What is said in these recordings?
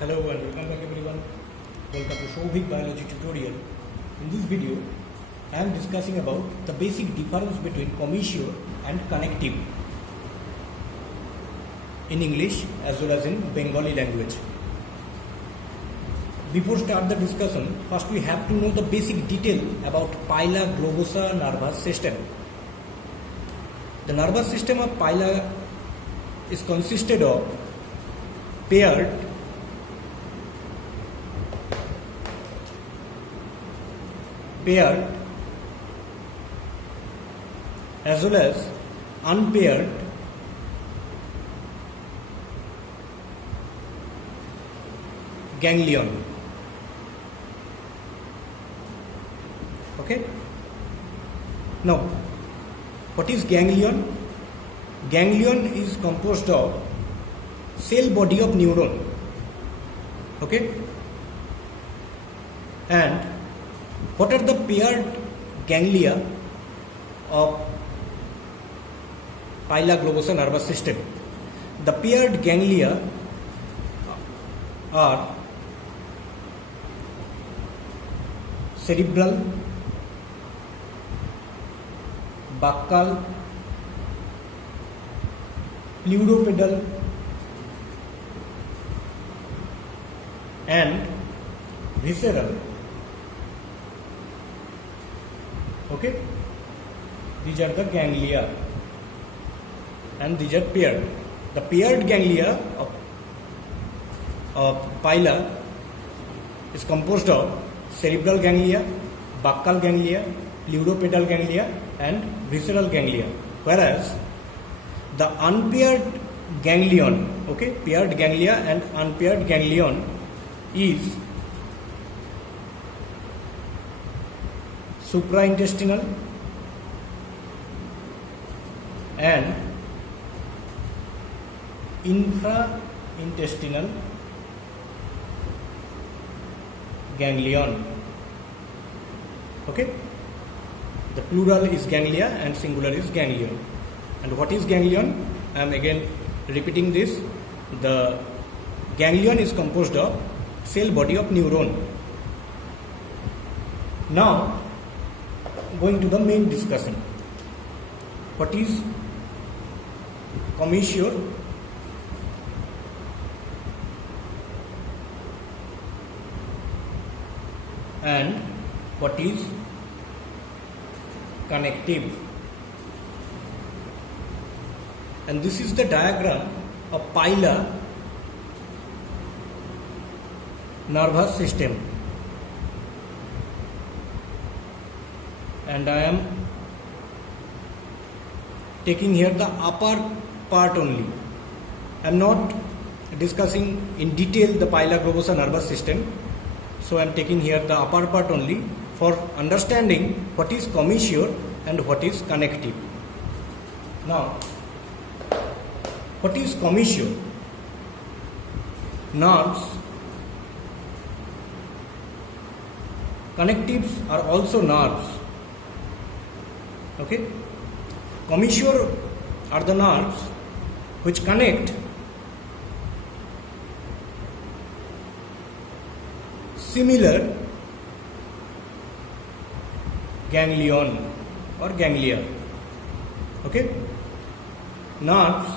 Hello and welcome back everyone. Welcome to Shobhik Biology tutorial. In this video, I am discussing about the basic difference between commissure and connective in English as well as in Bengali language. Before start the discussion, first we have to know the basic detail about pilia globosa nervous system. The nervous system of pilia is consisted of paired as well as unpaired ganglion. Okay. Now, what is ganglion? Ganglion is composed of cell body of neuron. Okay. And what are the paired ganglia of pilia globosa nervous system? The paired ganglia are cerebral, buccal, pleuropedal and visceral. Okay, these are the ganglia and these are paired. The paired ganglia of pilia is composed of cerebral ganglia, buccal ganglia, pleuropedal ganglia and visceral ganglia, whereas the unpaired ganglion, okay, paired ganglia and unpaired ganglion is supraintestinal and infraintestinal ganglion. Okay, the plural is ganglia and singular is ganglion. And what is ganglion? I am again repeating this. The ganglion is composed of cell body of neuron. Now going to the main discussion. What is commissure and what is connective? And this is the diagram of pilia nervous system. And I am taking here the upper part only. I am not discussing in detail the pilia globosa nervous system. So I am taking here the upper part only for understanding what is commissure and what is connective. Now, what is commissure? Nerves, connectives are also nerves. Okay, commissure are the nerves which connect similar ganglion or ganglia. Okay, nerves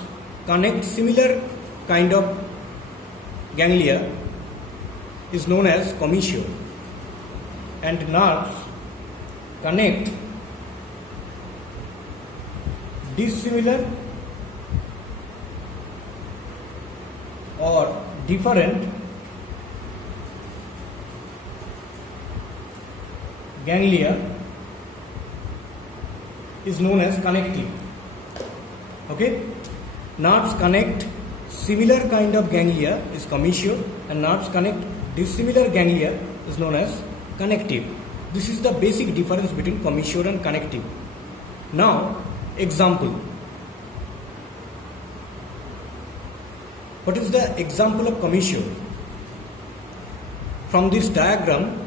connect similar kind of ganglia is known as commissure, and nerves connect dissimilar or different ganglia is known as connective. Okay, nerves connect similar kind of ganglia is commissure, and nerves connect dissimilar ganglia is known as connective. This is the basic difference between commissure and connective. Now, example. What is the example of commissure? From this diagram,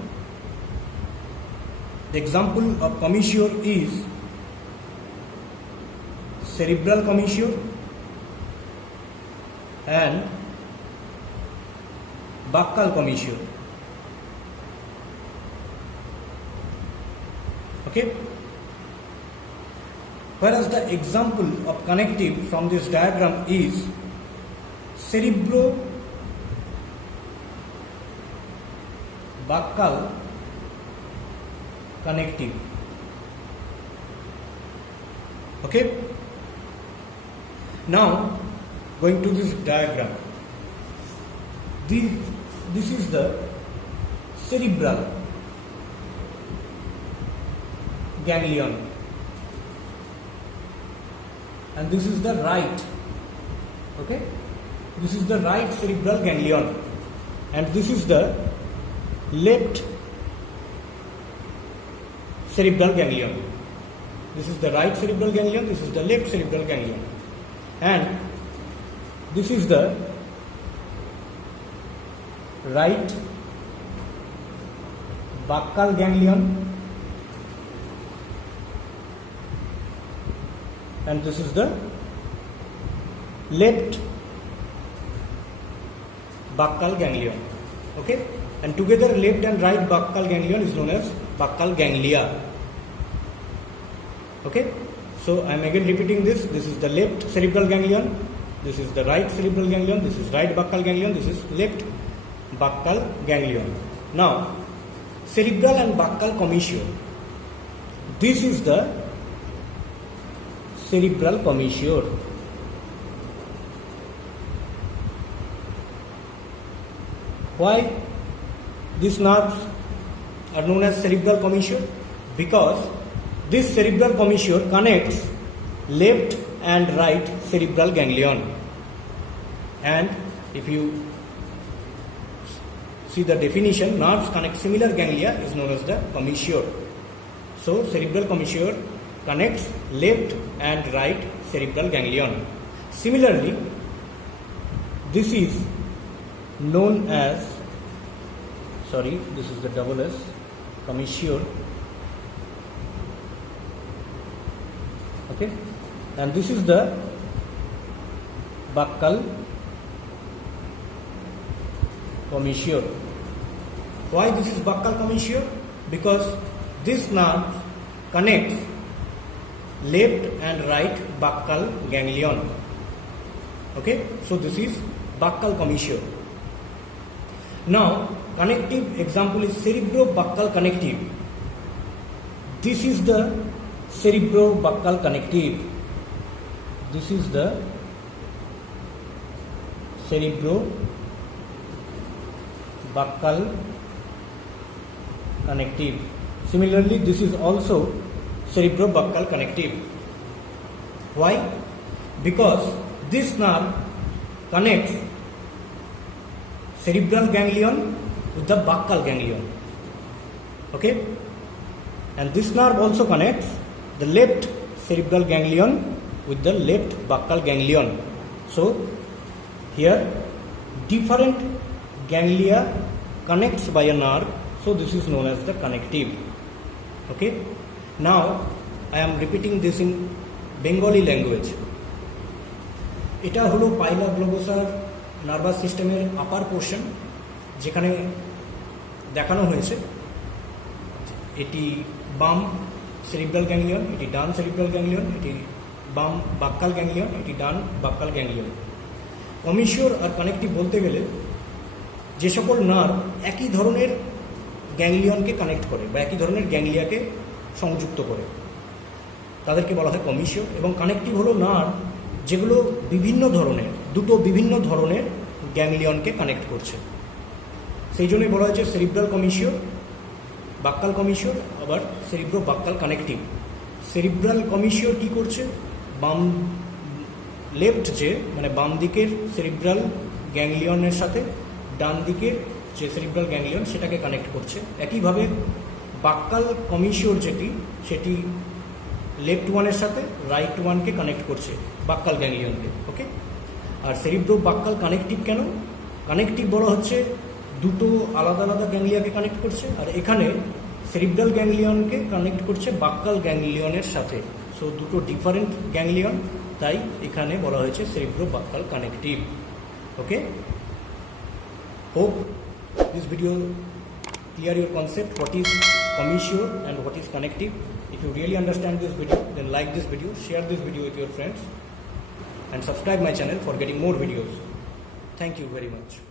the example of commissure is cerebral commissure and buccal commissure. Okay. Whereas the example of connective from this diagram is cerebro-buccal connective. Okay. Now going to this diagram. This is the cerebral ganglion, and this is the right. Okay, this is the right cerebral ganglion, and this is the left cerebral ganglion. This is the right cerebral ganglion, this is the left cerebral ganglion, and this is the right buccal ganglion, and this is the left buccal ganglion. Okay, and together left and right buccal ganglion is known as buccal ganglia. Okay, so I am again repeating this. This is the left cerebral ganglion, this is the right cerebral ganglion, this is right buccal ganglion, this is left buccal ganglion. Now, cerebral and buccal commissure. This is the cerebral commissure. Why these nerves are known as cerebral commissure? Because this cerebral commissure connects left and right cerebral ganglion, and if you see the definition, nerves connect similar ganglia is known as the commissure. So cerebral commissure connects left and right cerebral ganglion. Similarly, this is known as, this is the double S, commissure. Okay, and this is the buccal commissure. Why this is buccal commissure? Because this nerve connects left and right buccal ganglion. Okay, so this is buccal commissure. Now, connective example is cerebro-buccal connective. This is the cerebro-buccal connective. This is the cerebro-buccal connective. Similarly, this is also cerebro-buccal connective. Why? Because this nerve connects cerebral ganglion with the buccal ganglion. Okay, and this nerve also connects the left cerebral ganglion with the left buccal ganglion. So here different ganglia connects by a nerve, so this is known as the connective. Okay, now I am repeating this in Bengali language. এটা হলো পাইলা গ্লোবোসার nervous সিস্টেমের আপার portion, যেখানে দেখানো হয়েছে এটি বাম cerebral ganglion, এটি ডান সেরিব্রাল গ্যাংলিয়ন, এটি বাম বাক্কাল গ্যাংলিয়ন, এটি ডান বাক্কাল গ্যাংলিয়ন। কমিশিওর আর কানেকটিভ বলতে গেলে যে সকল নার্ভ একই ধরনের গ্যাংলিয়নকে কানেক্ট করে বা একই ধরনের গ্যাংলিয়াকে সংযুক্ত করে তাদেরকে বলা হয় কমিশিওর। এবং কানেকটিভ হলো নার্ভ যেগুলো বিভিন্ন ধরনের, দুটো বিভিন্ন ধরনের গ্যাংলিয়নকে কানেক্ট করছে, সেই জন্যই বলা হয়েছে সেরিব্রাল কমিশিওর, বাক্কাল কমিশিওর, আবার সেরিব্রো বাক্কাল কানেকটিভ। সেরিব্রাল কমিশিওর কী করছে? বাম লেফট যে মানে বাম দিকের সেরিব্রাল গ্যাংলিয়নের সাথে ডান দিকের যে সেরিব্রাল গ্যাংলিয়ন সেটাকে কানেক্ট করছে। একইভাবে বাক্কাল কমিশিওর যেটি, সেটি লেফট ওয়ানের সাথে রাইট ওয়ানকে কানেক্ট করছে, বাক্কাল গ্যাংলিয়নকে। ওকে, আর সেরিব্রো বাক্কাল কানেকটিভ কেন? কানেকটিভ বলা হচ্ছে দুটো আলাদা আলাদা গ্যাংলিয়াকে কানেক্ট করছে, আর এখানে সেরিব্রাল গ্যাংলিয়নকে কানেক্ট করছে বাক্কাল গ্যাংলিয়নের সাথে। সো দুটো ডিফারেন্ট গ্যাংলিয়ন, তাই এখানে বলা হয়েছে cerebrobuccal connective. Okay, hope this video clear your concept, what is commissure and what is connective. If you really understand this video, then like this video, share this video with your friends, and subscribe my channel for getting more videos. Thank you very much.